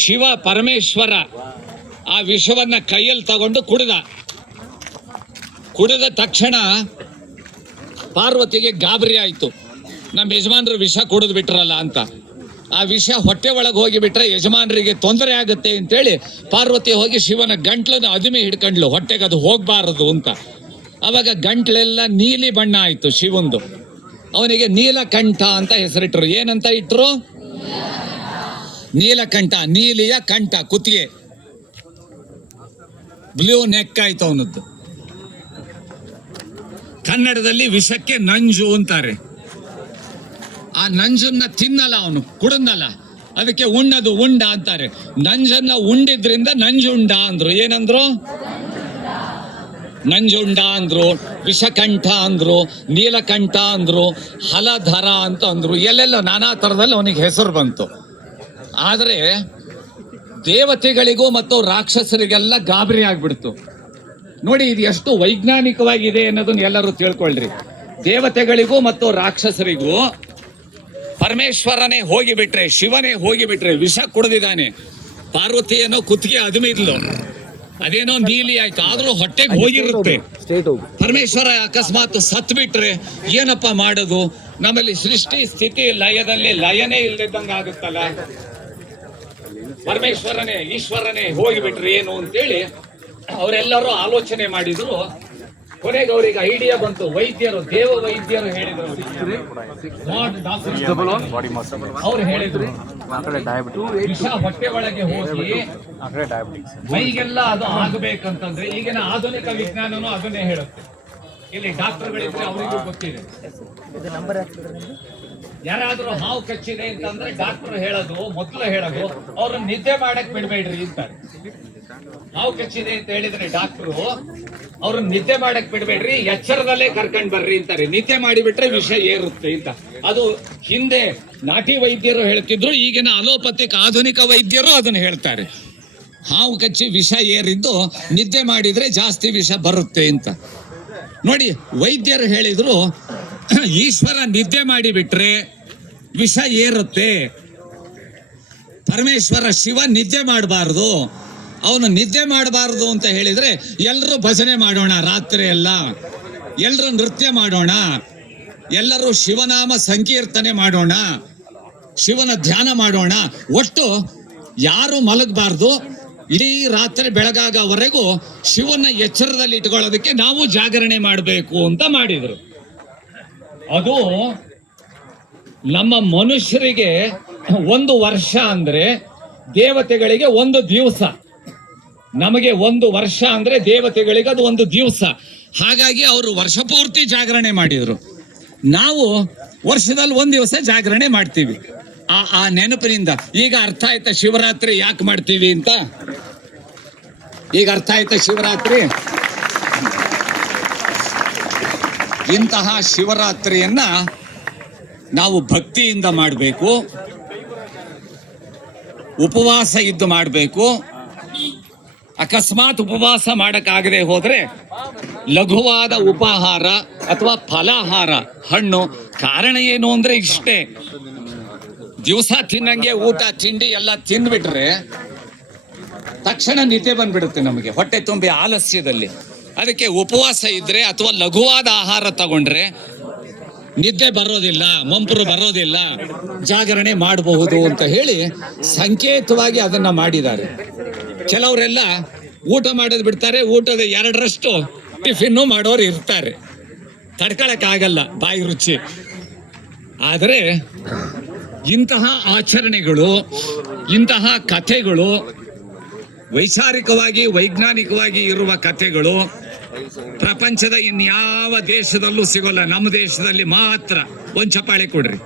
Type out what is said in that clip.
ಶಿವ ಪರಮೇಶ್ವರ ಆ ವಿಷವನ್ನ ಕೈಯಲ್ಲಿ ತಗೊಂಡು ಕುಡಿದ ತಕ್ಷಣ ಪಾರ್ವತಿಗೆ ಗಾಬರಿ ಆಯ್ತು. ನಮ್ಮ ಯಜಮಾನರು ವಿಷ ಕುಡಿದು ಬಿಟ್ರಲ್ಲ ಅಂತ. ಆ ವಿಷ ಹೊಟ್ಟೆ ಒಳಗೆ ಹೋಗಿ ಬಿಟ್ರೆ ಯಜಮಾನರಿಗೆ ತೊಂದರೆ ಆಗುತ್ತೆ ಅಂತೇಳಿ ಪಾರ್ವತಿ ಹೋಗಿ ಶಿವನ ಗಂಟ್ಲನ್ನು ಅದುಮೆ ಹಿಡ್ಕೊಂಡ್ಲು, ಹೊಟ್ಟೆಗೆ ಅದು ಹೋಗ್ಬಾರದು ಅಂತ. ಅವಾಗ ಗಂಟ್ಲೆಲ್ಲ ನೀಲಿ ಬಣ್ಣ ಆಯ್ತು ಶಿವಂದು. ಅವನಿಗೆ ನೀಲಕಂಠ ಅಂತ ಹೆಸರಿಟ್ರು. ಏನಂತ ಇಟ್ರು? ನೀಲಕಂಠ. ನೀಲಿಯ ಕಂಠ, ಕುತ್ತಿಗೆ, ಬ್ಲೂ ನೆಕ್ ಆಯ್ತು ಅವನದ್ದು. ಕನ್ನಡದಲ್ಲಿ ವಿಷಕ್ಕೆ ನಂಜು ಅಂತಾರೆ. ಆ ನಂಜನ್ನ ತಿನ್ನಲ್ಲ ಅವನು, ಕುಡನ್ನಲ್ಲ, ಅದಕ್ಕೆ ಉಣ್ಣದು ಉಂಡ ಅಂತಾರೆ. ನಂಜನ್ನ ಉಂಡಿದ್ರಿಂದ ನಂಜುಂಡ ಅಂದ್ರು. ಏನಂದ್ರು? ನಂಜುಂಡ ಅಂದ್ರು, ವಿಷಕಂಠ ಅಂದ್ರು, ನೀಲಕಂಠ ಅಂದ್ರು, ಹಲಧರ ಅಂತ ಅಂದ್ರು. ಎಲ್ಲೆಲ್ಲ ನಾನಾ ತರದಲ್ಲಿ ಅವನಿಗೆ ಹೆಸರು ಬಂತು. ಆದರೆ ದೇವತೆಗಳಿಗೂ ಮತ್ತು ರಾಕ್ಷಸರಿಗೆಲ್ಲ ಗಾಬರಿ ಆಗ್ಬಿಡ್ತು. ನೋಡಿ, ಇದು ಎಷ್ಟು ವೈಜ್ಞಾನಿಕವಾಗಿದೆ ಅನ್ನೋದನ್ನ ಎಲ್ಲರೂ ತಿಳ್ಕೊಳ್ರಿ. ದೇವತೆಗಳಿಗೂ ಮತ್ತು ರಾಕ್ಷಸರಿಗೂ ಪರಮೇಶ್ವರನೇ ಹೋಗಿಬಿಟ್ರೆ, ಶಿವನೇ ಹೋಗಿಬಿಟ್ರೆ, ವಿಷ ಕುಡಿದಿದ್ದಾನೆ. ಪಾರ್ವತಿ ಏನೋ ಕುತ್ತಿಗೆ ಅದುಮಿದ್ಲು, ಅದೇನೋ ನೀಲಿ ಆಯ್ತು, ಆದ್ರೂ ಹೊಟ್ಟೆಗೆ ಹೋಗಿರುತ್ತೆ. ಪರಮೇಶ್ವರ ಅಕಸ್ಮಾತ್ ಸತ್ ಬಿಟ್ರೆ ಏನಪ್ಪ ಮಾಡೋದು? ನಮ್ಮಲ್ಲಿ ಸೃಷ್ಟಿ ಸ್ಥಿತಿ ಲಯದಲ್ಲಿ ಲಯನೇ ಇಲ್ಲದಂಗ ಆಗುತ್ತಲ್ಲ. ಪರಮೇಶ್ವರನೇ ಈಶ್ವರನೇ ಹೋಗಿಬಿಟ್ರೆ ಏನು ಅಂತೇಳಿ ಅವರೆಲ್ಲರೂ ಆಲೋಚನೆ ಮಾಡಿದ್ರು. ಕೊನೆಗೆ ಅವರಿಗೆ ಐಡಿಯಾ ಬಂತು. ವೈದ್ಯರು, ದೇವ ವೈದ್ಯರು ಹೇಳಿದ್ರು, ಅವ್ರು ಹೇಳಿದ್ರು ವಿಷ ಹೊಟ್ಟೆ ಒಳಗೆ ಹೋಗಿ ಮೈಗೆಲ್ಲ ಅದು ಆಗಬೇಕಂತಂದ್ರೆ ಈಗಿನ ಆಧುನಿಕ ವಿಜ್ಞಾನನು ಅದನ್ನೇ ಹೇಳುತ್ತೆ. ಇಲ್ಲಿ ಡಾಕ್ಟರ್ಗಳಿದ್ರೆ ಅವರಿಗೂ ಗೊತ್ತಿದೆ. ಯಾರಾದ್ರೂ ಹಾವು ಕಚ್ಚಿದೆ ಅಂತಂದ್ರೆ ಡಾಕ್ಟರ್ ಹೇಳೋದು, ಮೊದಲು ಹೇಳೋದು, ಅವ್ರನ್ನ ನಿದ್ದೆ ಮಾಡಕ್ ಬಿಡ್ಬೇಡ್ರಿ ಅಂತಾರೆ. ಹಾವು ಕಚ್ಚಿದೆ ಅಂತ ಹೇಳಿದ್ರೆ ಡಾಕ್ಟ್ರು ಅವ್ರನ್ನ ನಿದ್ದೆ ಮಾಡಕ್ ಬಿಡ್ಬೇಡ್ರಿ, ಎಚ್ಚರದಲ್ಲೇ ಕರ್ಕೊಂಡ್ ಬರ್ರಿ ಅಂತಾರೆ. ನಿದ್ದೆ ಮಾಡಿಬಿಟ್ರೆ ವಿಷ ಏರುತ್ತೆ ಅಂತ. ಅದು ಹಿಂದೆ ನಾಟಿ ವೈದ್ಯರು ಹೇಳ್ತಿದ್ರು, ಈಗಿನ ಅಲೋಪತಿಕ್ ಆಧುನಿಕ ವೈದ್ಯರು ಅದನ್ನ ಹೇಳ್ತಾರೆ. ಹಾವು ಕಚ್ಚಿ ವಿಷ ಏರಿದ್ದು ನಿದ್ದೆ ಮಾಡಿದ್ರೆ ಜಾಸ್ತಿ ವಿಷ ಬರುತ್ತೆ ಅಂತ. ನೋಡಿ, ವೈದ್ಯರು ಹೇಳಿದ್ರು ಈಶ್ವರ ನಿದ್ದೆ ಮಾಡಿಬಿಟ್ರೆ ವಿಷ ಏರುತ್ತೆ. ಪರಮೇಶ್ವರ ಶಿವ ನಿದ್ದೆ ಮಾಡಬಾರ್ದು, ಅವನು ನಿದ್ದೆ ಮಾಡಬಾರದು ಅಂತ ಹೇಳಿದ್ರೆ ಎಲ್ಲರೂ ಭಜನೆ ಮಾಡೋಣ, ರಾತ್ರಿ ಎಲ್ಲ ಎಲ್ಲರೂ ನೃತ್ಯ ಮಾಡೋಣ, ಎಲ್ಲರೂ ಶಿವನಾಮ ಸಂಕೀರ್ತನೆ ಮಾಡೋಣ, ಶಿವನ ಧ್ಯಾನ ಮಾಡೋಣ. ಒಟ್ಟು ಯಾರು ಮಲಗಬಾರ್ದು, ಇಡೀ ರಾತ್ರಿ ಬೆಳಗಾಗವರೆಗೂ ಶಿವನ ಎಚ್ಚರದಲ್ಲಿ ಇಟ್ಕೊಳ್ಳೋದಕ್ಕೆ ನಾವು ಜಾಗರಣೆ ಮಾಡಬೇಕು ಅಂತ ಮಾಡಿದ್ರು. ಅದು ನಮ್ಮ ಮನುಷ್ಯರಿಗೆ 1 ವರ್ಷ ಅಂದ್ರೆ ದೇವತೆಗಳಿಗೆ 1 ದಿವಸ. ನಮಗೆ 1 ವರ್ಷ ಅಂದ್ರೆ ದೇವತೆಗಳಿಗೆ ಅದು 1 ದಿವಸ. ಹಾಗಾಗಿ ಅವರು ವರ್ಷ ಪೂರ್ತಿ ಜಾಗರಣೆ ಮಾಡಿದ್ರು. ನಾವು ವರ್ಷದಲ್ಲಿ 1 ದಿವಸ ಜಾಗರಣೆ ಮಾಡ್ತೀವಿ. ಆ ನೆನಪಿನಿಂದ ಈಗ ಅರ್ಥ ಆಯ್ತಾ ಶಿವರಾತ್ರಿ ಯಾಕೆ ಮಾಡ್ತೀವಿ ಅಂತ? ಈಗ ಅರ್ಥ ಆಯ್ತಾ ಶಿವರಾತ್ರಿ? ಇಂತಹ ಶಿವರಾತ್ರಿಯನ್ನ ನಾವು ಭಕ್ತಿಯಿಂದ ಮಾಡಬೇಕು, ಉಪವಾಸ ಇದ್ದು ಮಾಡಬೇಕು. ಅಕಸ್ಮಾತ್ ಉಪವಾಸ ಮಾಡಕ್ಕಾಗದೆ ಹೋದ್ರೆ ಲಘುವಾದ ಉಪಹಾರ ಅಥವಾ ಫಲಾಹಾರ, ಹಣ್ಣು. ಕಾರಣ ಏನು ಅಂದ್ರೆ ಇಷ್ಟೇ, ದಿವಸ ತಿನ್ನಂಗೆ ಊಟ ತಿಂಡಿ ಎಲ್ಲ ತಿಂದ್ಬಿಟ್ರೆ ತಕ್ಷಣ ನಿದ್ದೆ ಬಂದ್ಬಿಡುತ್ತೆ ನಮಗೆ, ಹೊಟ್ಟೆ ತುಂಬಿ ಆಲಸ್ಯದಲ್ಲಿ. ಅದಕ್ಕೆ ಉಪವಾಸ ಇದ್ರೆ ಅಥವಾ ಲಘುವಾದ ಆಹಾರ ತಗೊಂಡ್ರೆ ನಿದ್ದೆ ಬರೋದಿಲ್ಲ, ಮಂಪರು ಬರೋದಿಲ್ಲ, ಜಾಗರಣೆ ಮಾಡಬಹುದು ಅಂತ ಹೇಳಿ ಸಂಕೇತವಾಗಿ ಅದನ್ನ ಮಾಡಿದ್ದಾರೆ. ಕೆಲವರೆಲ್ಲ ಊಟ ಮಾಡೋದು ಬಿಡ್ತಾರೆ, ಊಟದ 2ರಷ್ಟು ಟಿಫಿನ್ನು ಮಾಡೋರು ಇರ್ತಾರೆ. ತಡ್ಕೊಳಕ್ಕಾಗಲ್ಲ ಬಾಯಿ ರುಚಿ. ಆದರೆ ಇಂತಹ ಆಚರಣೆಗಳು, ಇಂತಹ ಕಥೆಗಳು, ವೈಚಾರಿಕವಾಗಿ ವೈಜ್ಞಾನಿಕವಾಗಿ ಇರುವ ಕಥೆಗಳು ಪ್ರಪಂಚದ ಇನ್ಯಾವ ದೇಶದಲ್ಲೂ ಸಿಗೋಲ್ಲ. ನಮ್ಮ ದೇಶದಲ್ಲಿ ಮಾತ್ರ. ಒಂದು ಚಪ್ಪಾಳೆ ಕೊಡ್ರಿ.